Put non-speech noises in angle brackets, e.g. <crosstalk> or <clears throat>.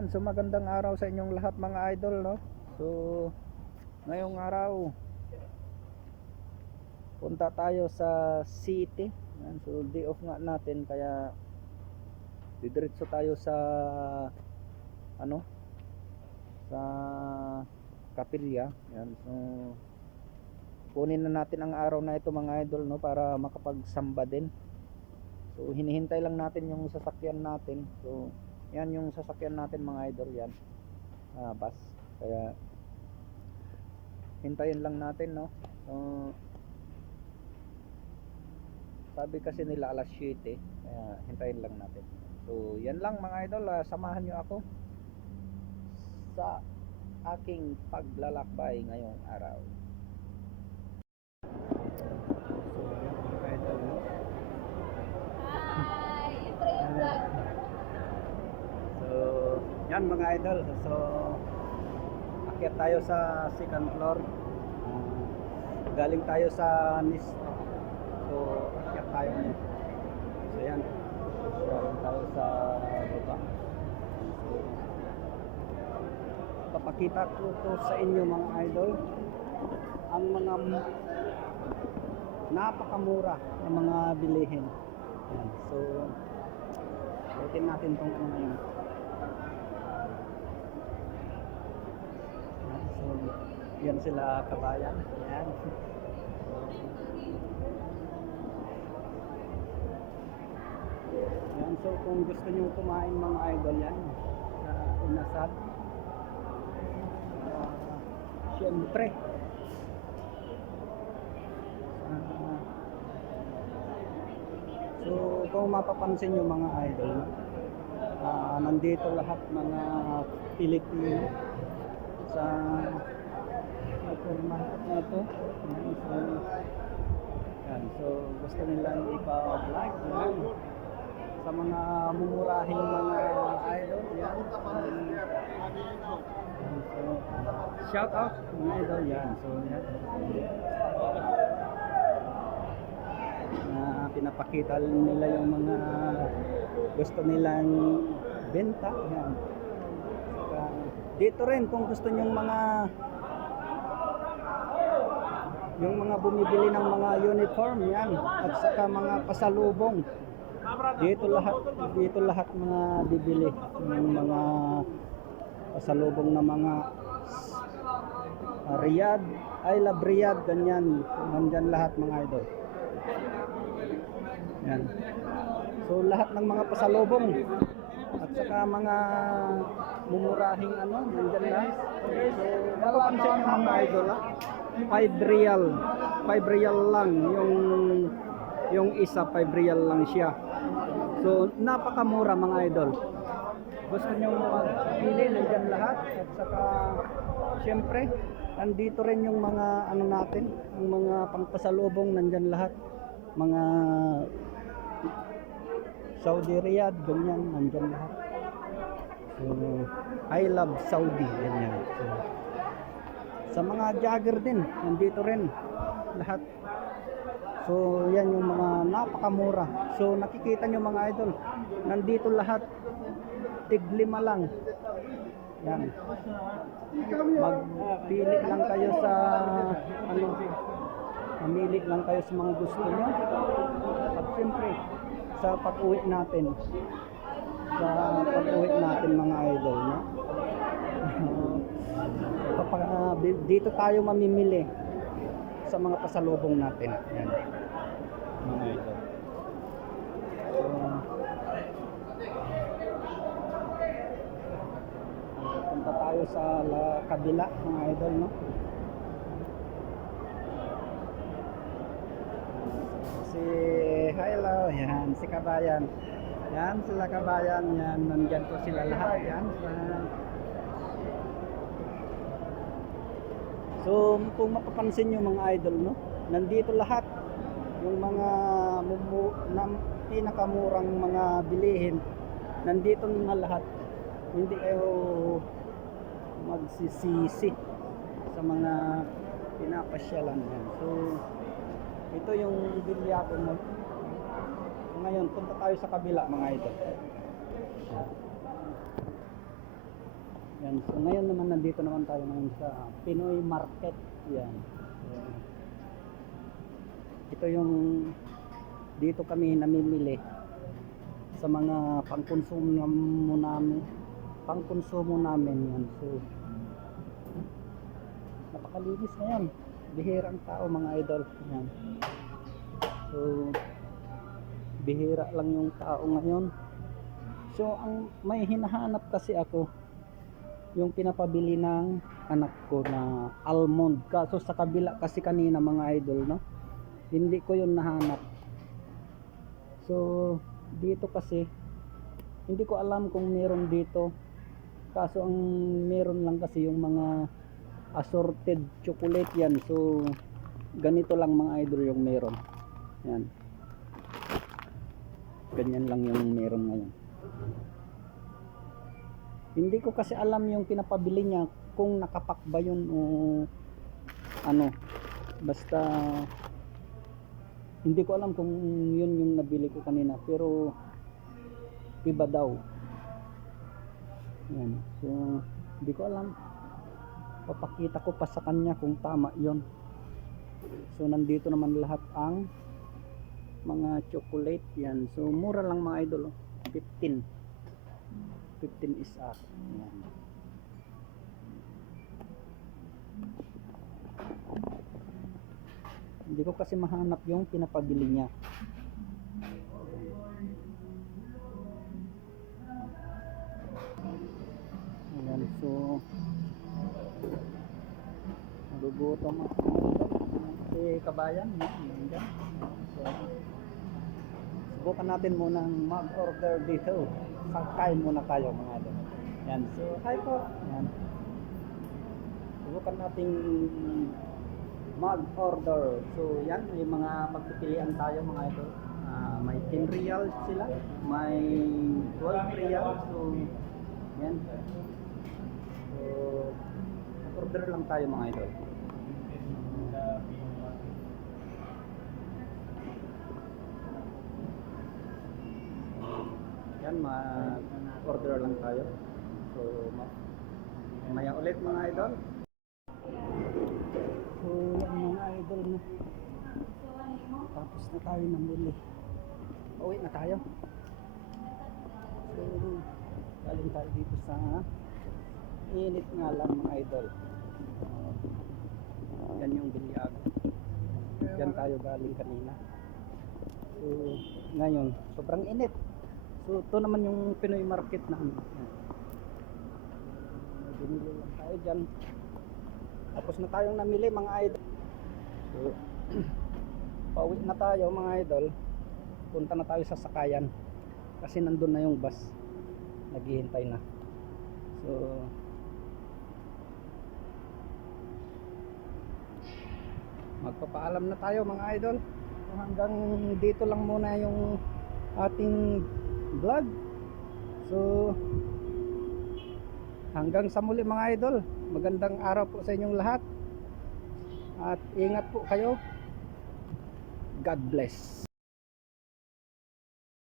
Yan, so magandang araw sa inyong lahat mga idol, no? So, ngayong araw, punta tayo sa city. Yan, so day off nga natin, kaya didiretso tayo sa, ano, sa kapilya. Yan, so, kunin na natin ang araw na ito mga idol, no? Para makapagsamba din. So, hinihintay lang natin yung sasakyan natin. So, yan yung sasakyan natin mga idol yan. Ah, bus. Kaya hintayin lang natin no? So, sabi kasi nila alas 7 kaya hintayin lang natin. So yan lang mga idol. Ah, samahan nyo ako sa aking paglalakbay ngayong araw so yan mga idol no? Hi! Ito yung vlog. So, yan mga idol. So, akyat tayo sa second floor. Ah, galing tayo sa Nisto. So, akyat tayo ngayon. So, yan. Galing tayo sa baba. Papakita ko to sa inyo mga idol ang mga napakamura na mga bilihin. Yan. So, Suotin natin tong ano ngayon. Yan, So, yan sila kabayan. Yan. Yan, so kung gusto nyo kumain mga idol yan, sa inasal, uh, syempre, ah, So kung mapapansin nyo mga idol, ah, nandito lahat mga Pilipino sa format na ito. So, yan, so gusto nilang ipa-vlog yan. sa mga mumurahing mga idol. Yan. So, shout out mga idol yan. So yan na pinapakita nila yung mga gusto nilang benta yan. Dito rin kung gusto nyong mga yung mga bumibili ng mga uniform yan at saka mga pasalubong dito lahat dito lahat mga bibili ng mga pasalubong na mga uh, Riyadh I love Riyadh ganyan nandyan lahat mga idol yan. So lahat ng mga pasalubong at saka mga mumurahing ano, nandyan na. So nyo mga idol ha. 5 real. 5 real lang yung yung isa 5 real lang siya. So napakamura mga idol. Gusto nyo pili nandyan lahat at saka syempre nandito rin yung mga ano natin, yung mga pangpasalubong nandyan lahat mga Saudi Riyadh, ganyan, nandyan lahat. So, I love Saudi, ganyan. So, sa mga jogger din, nandito rin lahat. So, yan yung mga napakamura. So, nakikita nyo mga idol, nandito lahat, tig lima lang. Yan. Magpili lang kayo sa ano, mamili lang kayo sa mga gusto nyo. At siyempre, sa pag-uwi natin, sa pag-uwi natin mga idol, no? Di- dito tayo mamimili sa mga pasalubong natin. Yan. Mga. So, punta tayo sa la- kabila mga idol, no? si hello yan si kabayan yan sila kabayan yan nandyan po sila lahat yan Sa- so kung mapapansin nyo mga idol no nandito lahat yung mga mumu, na, pinakamurang mga bilihin nandito na lahat hindi kayo magsisisi sa mga pinapasyalan yan so ito yung Bilyaco mo. Ngayon, punta tayo sa kabila mga idol. Yan. So ngayon naman nandito naman tayo ngayon sa Pinoy Market. Yan. So, ito yung dito kami namimili sa mga pangkonsumo namin. Pangkonsumo namin yan. So napakalinis na yan. Bihirang tao mga idol. Yan. So bihira lang yung tao ngayon. So ang may hinahanap kasi ako yung pinapabili ng anak ko na almond. Kaso sa kabila kasi kanina mga idol no? Hindi ko yun nahanap. So dito kasi hindi ko alam kung meron dito. Kaso ang meron lang kasi yung mga assorted chocolate yan. So ganito lang mga idol yung meron. Yan. Ganyan lang yung meron ngayon hindi ko kasi alam yung pinapabili niya kung nakapak ba yun o ano. Basta hindi ko alam kung yun yung nabili ko kanina pero iba daw. Yan so hindi ko alam. Papakita ko pa sa kanya kung tama yon so nandito naman lahat ang mga chocolate. Yan so mura lang mga idol oh. 15 15 is up yan. hindi ko kasi mahanap yung pinapabili niya Ayan, so nagugutom ako si kabayan no? Ayan. so, subukan natin muna mag-order dito kain muna tayo mga idol yan. So hi po. Yan. Subukan nating mag-order. So yan may mga pagpipilian tayo mga idol Ah, may 10 reals sila may 12 reals so yan. So order lang tayo mga idol yan ma-order lang tayo. So ma- maya ulit mga idol. So yan mga idol na tapos na tayo namili uwi na tayo. So galing tayo dito sa init nga lang mga idol. Yan yung bilyag. Yan tayo galing kanina. So ngayon sobrang init so ito naman yung Pinoy market na ano. Binili lang tayo dyan. Tapos na tayong namili mga idol. So <clears throat> pauwi na tayo mga idol. Punta na tayo sa sakayan. Kasi nandun na yung bus. Naghihintay na. So magpapaalam na tayo mga idol. So, hanggang dito lang muna yung ating vlog. So hanggang sa muli mga idol. Magandang araw po sa inyong lahat. At ingat po kayo. God bless